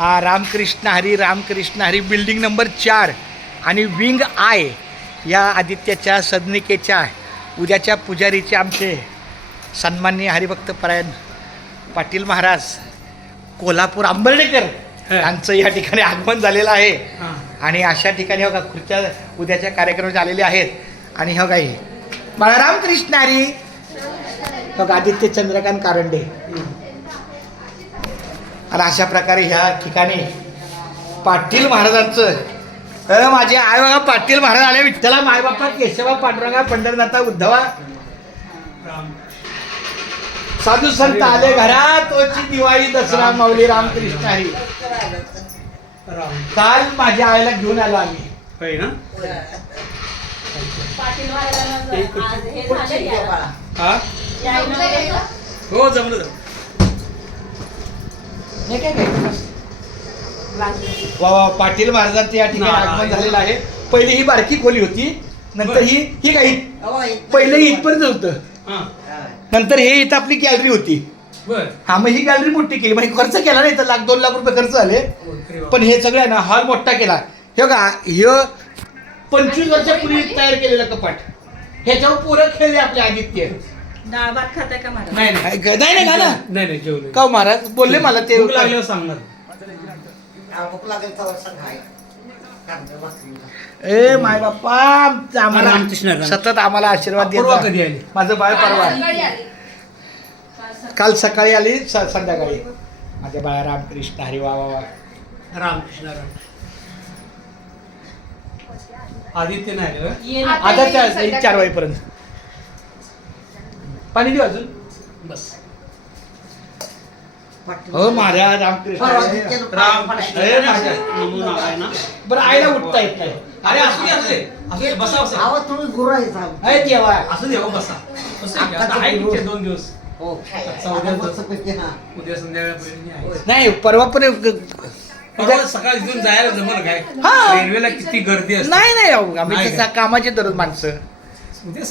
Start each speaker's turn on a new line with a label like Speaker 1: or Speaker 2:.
Speaker 1: आ, Ramkrishna Hari Ramkrishna Hari building number चार आणि wing I या आदित्याच्या सदनिकेच्या उद्याच्या पुजारीचे आमचे सन्माननीय हरिभक्त परायण पाटील महाराज कोल्हापूर आंबर्डेकर. यांचं या ठिकाणी आगमन झालेलं आहे. आणि अशा ठिकाणी हो का खुर्च्या उद्याच्या कार्यक्रमाचे आलेले आहेत. आणि हो काही बाळाराम कृष्ण हरी. हो आदित्य चंद्रकांत कारंडे. आणि अशा प्रकारे ह्या ठिकाणी पाटील महाराजांचं अ, माझे आई बाबा पाटील महाराज आले विठ्ठला मायबापा केशवा पांडुरंगा पंढरनाथा उद्धवा.
Speaker 2: राम
Speaker 1: साधू संत आले घरात तोची दिवाळी दसरा माऊली रामकृष्ण हरी.
Speaker 2: राम
Speaker 1: काल माझ्या आईला घेऊन आलो आम्ही.
Speaker 3: हे
Speaker 2: जमलं.
Speaker 1: हे काय काय? वा वा पाटील महाराजांचं या ठिकाणी. आगमन झालेलं आहे. पहिली ही बारकी खोली होती. नंतर. ही ही काही पहिले इथपर्यंत होतं.
Speaker 2: हा.
Speaker 1: नंतर हे इथं आपली गॅलरी होती. हा मग ही गॅलरी मोठी केली. मग खर्च केला नाही तर लाख दोन लाख रुपये खर्च झाले.
Speaker 2: वा.
Speaker 1: पण हे सगळं आहे ना हॉल मोठा केला. हे का हे पंचवीस वर्षापूर्वी तयार केलेलं कपाट. ह्याच्यावर पोरं खेळले आपले आदित्य.
Speaker 3: डाळ भात खाताय का महाराज?
Speaker 2: नाही नाही.
Speaker 1: नाही नाही
Speaker 2: नाही
Speaker 1: का महाराज? बोलले मला ते
Speaker 2: भूक लागल्यावर सांगणार.
Speaker 1: ए माय बाप्पा आम्हाला
Speaker 2: रामकृष्ण राम.
Speaker 1: सतत आम्हाला आशीर्वाद देत
Speaker 2: अपूर्वा
Speaker 1: जा.
Speaker 2: कधी आली?
Speaker 1: माझं बाळ परवा काल सकाळी आली स- संध्याकाळी. माझ्या बाळा रामकृष्ण हरी वा वा वा.
Speaker 2: रामकृष्ण राम. आदित्य नाही आले होय?
Speaker 3: ये ना.
Speaker 1: आता चार चार वाजेपर्यंत पाणी देऊ अजून
Speaker 2: बस
Speaker 1: हो रामकृष्ण.
Speaker 2: रामकृष्ण
Speaker 1: माझ्या.
Speaker 2: नारायण ना.
Speaker 1: बरं आईला उठता येत नाही
Speaker 2: अरे असू दे असू दे असू दे बसा बसा
Speaker 4: अहो तुम्ही गुरु आहे साहेब.
Speaker 1: अरे देवा
Speaker 2: असू दे हो बसा बसा की, आता आहे तुमचे दोन दिवस
Speaker 4: हो.
Speaker 2: आता उद्या
Speaker 4: आता मस्तपैकी हा.
Speaker 2: उद्या संध्याकाळपर्यंत आहे.
Speaker 1: नाही परवा पण
Speaker 2: परवा सकाळी इथून जायला जमल काय
Speaker 1: हा.
Speaker 2: रेल्वेला किती गर्दी असते
Speaker 1: नाही नाही अहो, आम्ही
Speaker 2: नाही
Speaker 1: तसं
Speaker 2: का?
Speaker 1: कामाचे दररोज माणसं
Speaker 2: उद्या